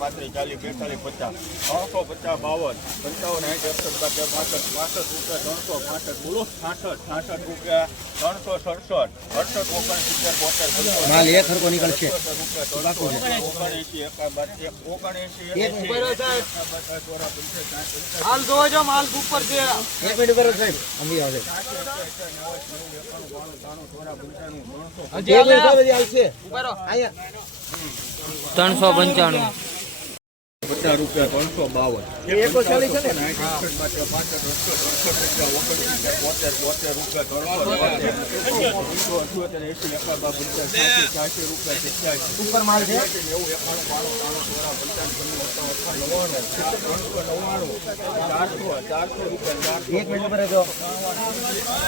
પાંત્રીસ ચાલીસ બેતાલીસ પચાસ ત્રણસો પચાસ બાવન પંચાવન સાઠ એકસઠ પાસઠ પાસઠ રૂપિયા ત્રણસો પાસઠ બોલો છાસઠ છાસઠ રૂપિયા ત્રણસો સડસઠ અડસઠ ઓગણસિત્તેર બોતેર માલ એક હરકો નીકળશે. ઓગણએંશી એકાબાદ એક ઓગણએંશી હાલ જોવો છો માલ ઉપર છે. એક મિનિટ કરો સાહેબ. અમી આવે. હજી એક મિનિટ હાલે? આવશે. અહીંયા. ત્રણસો પંચાણું. પચાસ રૂપિયા ત્રણસો બાવન.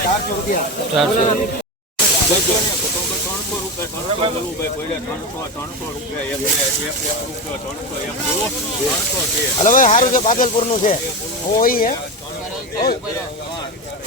ચારસો રૂપિયા ચારસો. ત્રણસો રૂપિયા ત્રણસો રૂપિયા હલો ભાઈ સારું છે પાગલપુરનું છે હોય હે?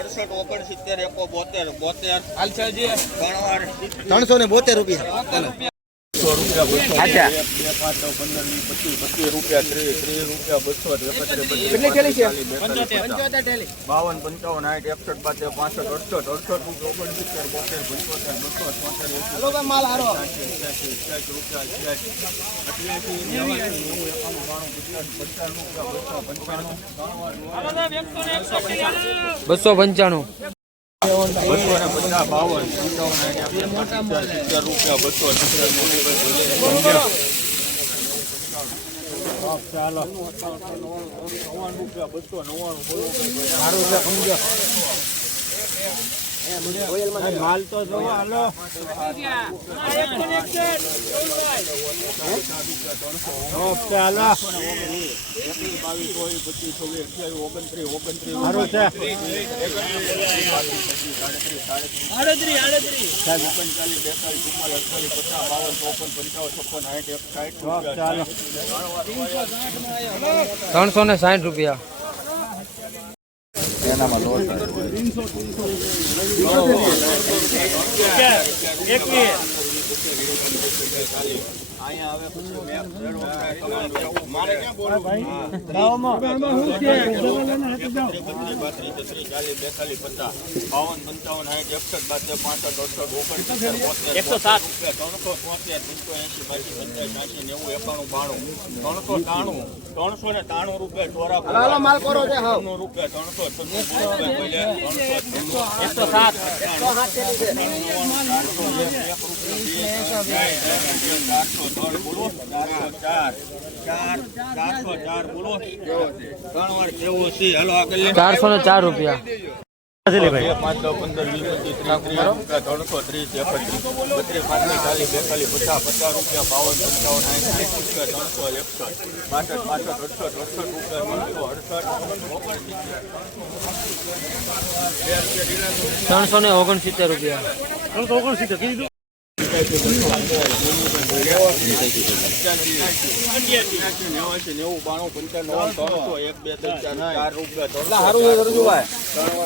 અડસઠ ઓગણસિત્તેર એકો બોતેર બોતેર. ત્રણસો ને બોતેર રૂપિયા. ચાલો અચ્છા. બે પાંચ નવ પંદર વીસ પચીસ પચીસ રૂપિયા ત્રીસ ત્રીસ રૂપિયા બસો કેટલી છે? બાવન પંચાવન સાઠ એકસઠ પાંચ પાસઠ અડસઠ અડસઠ ઓગણસિત્તેર બોતેર પંચોતેર બસો છોતેર માલ હારો. રૂપિયા રૂપિયા, બસો પંચાણું, બસો ને પચાસ, બાવન, સિત્તેર, રૂપિયા, બસો, ચાલો રૂપિયા બસો નવ્વાણું માલ તો જોવો હાલો ઓગણત્રીસ સારું છે સાહેબ ઓગણચાલીસ બેતાલીસ ચુમ્માલીસ અડતાલીસ પચાસ બાવન ચોપન પંચાવન છપ્પન સાઠ એક સાઠ ત્રણસો ને સાઠ રૂપિયા. એનામાં લોટ અહીંયા આવે પછી મારે ક્યાં બોલવું એકસો સાત ત્રણસો તોતેર ત્રણસો એસી બાસી પંચાસ સાસી નેવું એકાણું બાણું ત્રણસો ત્રાણું ત્રણસો ને ત્રાણું રૂપિયા ચોરા ત્રણસો રૂપિયા ત્રણસો ત્રણસો એકસો સાત. ચારસો ને ચાર રૂપિયા. પાંચસો પંદર વીસ પચીસ ત્રીસ ત્રીસ રૂપિયા ત્રણસો ત્રીસ એકત્રીસ બત્રીસ પાંત્રીસ ચાલીસ બેતાલીસ પચાસ પચાસ રૂપિયા બાવન પંચાવન સાઠ સાઠ રૂપિયા ત્રણસો એકસઠ બાસઠ પાસઠ અડસઠ અડસઠ રૂપિયા ત્રણસો અડસઠ ત્રણસો ને ઓગણસિત્તેર રૂપિયા. નેવાસી નેવું બાણું પંચાણું ત્રણસો એક બે ત્રણ ચાર ચાર રૂપિયા ત્રણ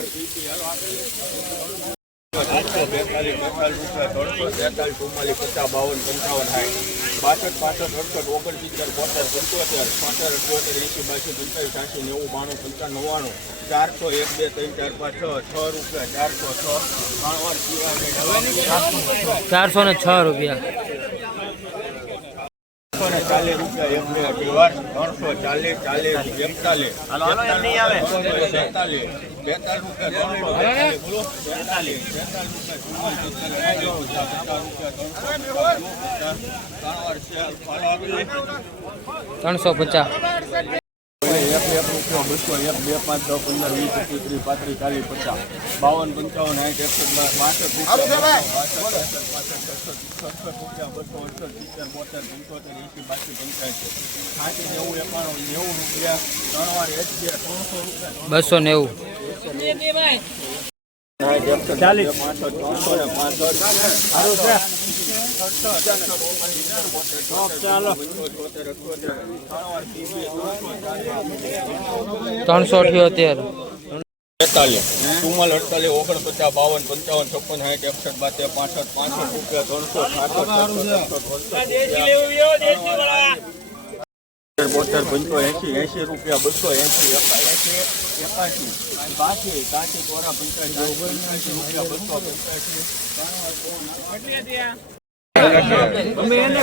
સાતસો બેતાલીસ બેતાલીસ રૂપિયા, ત્રણસો તેતાલીસ ચુમ્માલીસ, પચાસ, બાવન, પંચાવન, સાઠ. બાસઠ, પાસઠ, અડસઠ ઓગણસિત્તેર બોતેર પંચોતેર પાંતેર અઠ્યોતેર એંસી બાસી પંચાવીસ છ્યાસી નેવું, બાણું, પંચાવન, નવ્વાણું, ચારસો, એક, બે, ત્રણ, ચાર, પાંચ, છ છ રૂપિયા, ચારસો, છ. ચારસો ને છ રૂપિયા. ત્રણસો ને ચાલીસ રૂપિયા એક અઢી ત્રણસો ચાલીસ ચાલીસ એકતાલીસ. બેતાલીસ રૂપિયા રૂપિયા. ત્રણસો પચાસ. એક એક રૂપિયો બસો એક બે પાંચ દસ પંદર વીસ પચીસ ત્રીસ પાંત્રીસ ચાલીસ પચાસ બાવન પંચાવન સાઠ એકસો બાસઠ રૂપિયા બાસઠ સડસઠ રૂપિયા બસો અડસઠ સિત્તેર બોતેર પંચોતેર એંસી બાસી પંચ્યાસી. સાઠી નેવું એકાણું નેવું રૂપિયા ત્રણ વાર એક છે ત્રણસો રૂપિયા. બસો નેવું. ચાલીસ પાંચસો ત્રણસો ને પાંચસો સારું છે ત્રણસો અઠ્યોતેર બેતાલીસ ચુમ્માલીસ અડતાલીસ ઓગણપચાસ બાવન પંચાવન છપ્પન સાઠ એકસઠ બાતેર પાસઠ પાંસઠ રૂપિયા ત્રણસો બોતેર પંચો એસી એસી રૂપિયા બસો એસી એસી એકાશી બાસી કાશી ચોરા પંચાસી ઓગણએંસી રૂપિયા બસો પંચાસી અમે એને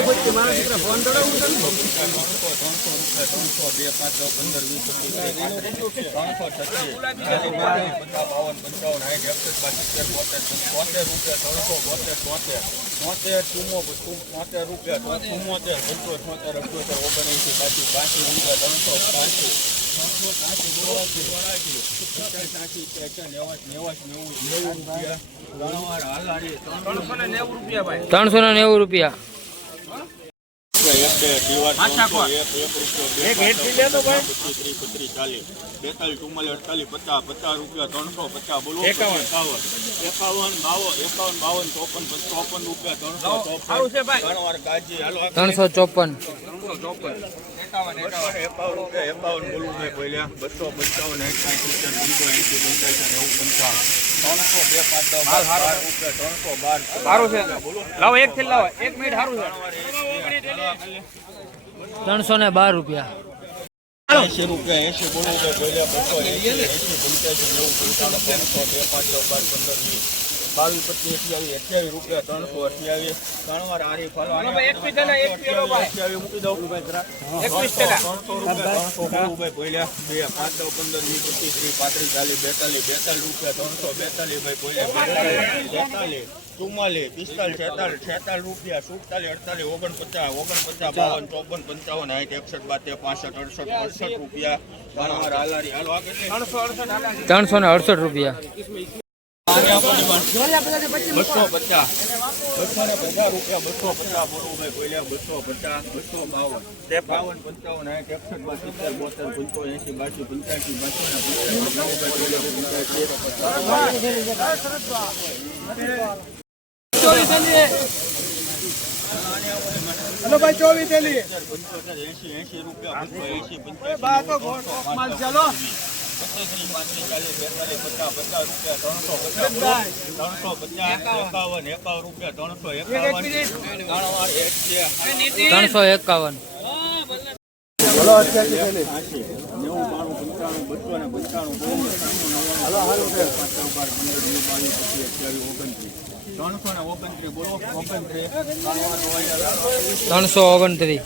ત્રણસો બે પાંચ પંદર વીસ ત્રણસો છત્રીસ બાવન પંચાવન સાઠ એકસઠ બાસી બોતેર રૂપિયા ત્રણસો બોતેર તોતેર તોતેર ચુમ્મો તોતેર રૂપિયા ચુમ્મોતેર પંચો છોતેર અઠ્યોતેર ઓગણએંસી બાસી બાસી રૂપિયા ત્રણસો પચાસ ત્રણસો ને નેવું રૂપિયા. બેતાલીસ ચુમ્માલીસ અડતાલીસ પચાસ પચાસ રૂપિયા ત્રણસો પચાસ બોલો એકાવન એકાવન બાવન એકાવન બાવન ચોપન ચોપન રૂપિયા ત્રણસો ચોપન ત્રણસો ચોપન. એકાવન બોલ્યા. બસો પંચાવન ત્રણસો બે પાંચ દસ બાર રૂપિયા ત્રણસો બાર. સારું છે. લાવો એક થી લાવો. એક મિનિટ સારું છે. ત્રણસો ને બાર રૂપિયા. એસી રૂપિયા એસી બોલું કે બોલ્યા બસો એસી એસી પંચ્યાસી નેવું પંચાણું ત્રણસો બે પાંચ બાર પંદર વીસ. બાવીસ પચીસ અઠ્યાવીસ અઠ્યાવીસ રૂપિયા ત્રણસો અઠ્યાવીસ. ત્રણ વાર આરી. અઠ્યાવીસ મૂકી દઉં. ત્રણસો રૂપિયા ત્રણસો ભાઈ બોલ્યા બે પાંચ દસ પંદર વીસ પચીસ ત્રીસ પાંત્રીસ ચાલીસ બેતાલીસ બેતાલીસ રૂપિયા ત્રણસો બેતાલીસ ભાઈ બોલ્યા બેતાલીસ ચુમ્માલીસ પિસ્તાલીસ છેતાલીસ છેતાલીસ રૂપિયા સુડતાલીસ અડતાલીસ ઓગણપચાસ ઓગણપચાસ બાવન ચોપન પંચાવન સાઠ એકસઠ બાતેર પાસઠ અડસઠ અડસઠ રૂપિયા. ત્રણસો ને અડસઠ રૂપિયા. બસો પચાસ બસો ને પચાસ રૂપિયા બસો પચાસ બોલવું ભાઈ બસો પચાસ બસો બાવન બાવન પંચાવન સાઠ એકસઠ બાર સિત્તેર બોતેર પંચો એસી બાસી પંચ્યાસી બાસી હલો ભાઈ ચોવીસ એસી એસી રૂપિયા બસો એસી ત્રણસો ત્રણસો એકાવન એકાવન રૂપિયા ત્રણસો છે ત્રણસો બાણું પંચાણું બસો ને પંચાણું બોલું ત્રણસો બાવીસ પચીસ અઠ્યાવીસ ઓગણત્રીસ ત્રણસો ઓગણત્રીસ બોલો ઓગણત્રીસ ત્રણ વાર રોયા. ત્રણસો ઓગણત્રીસ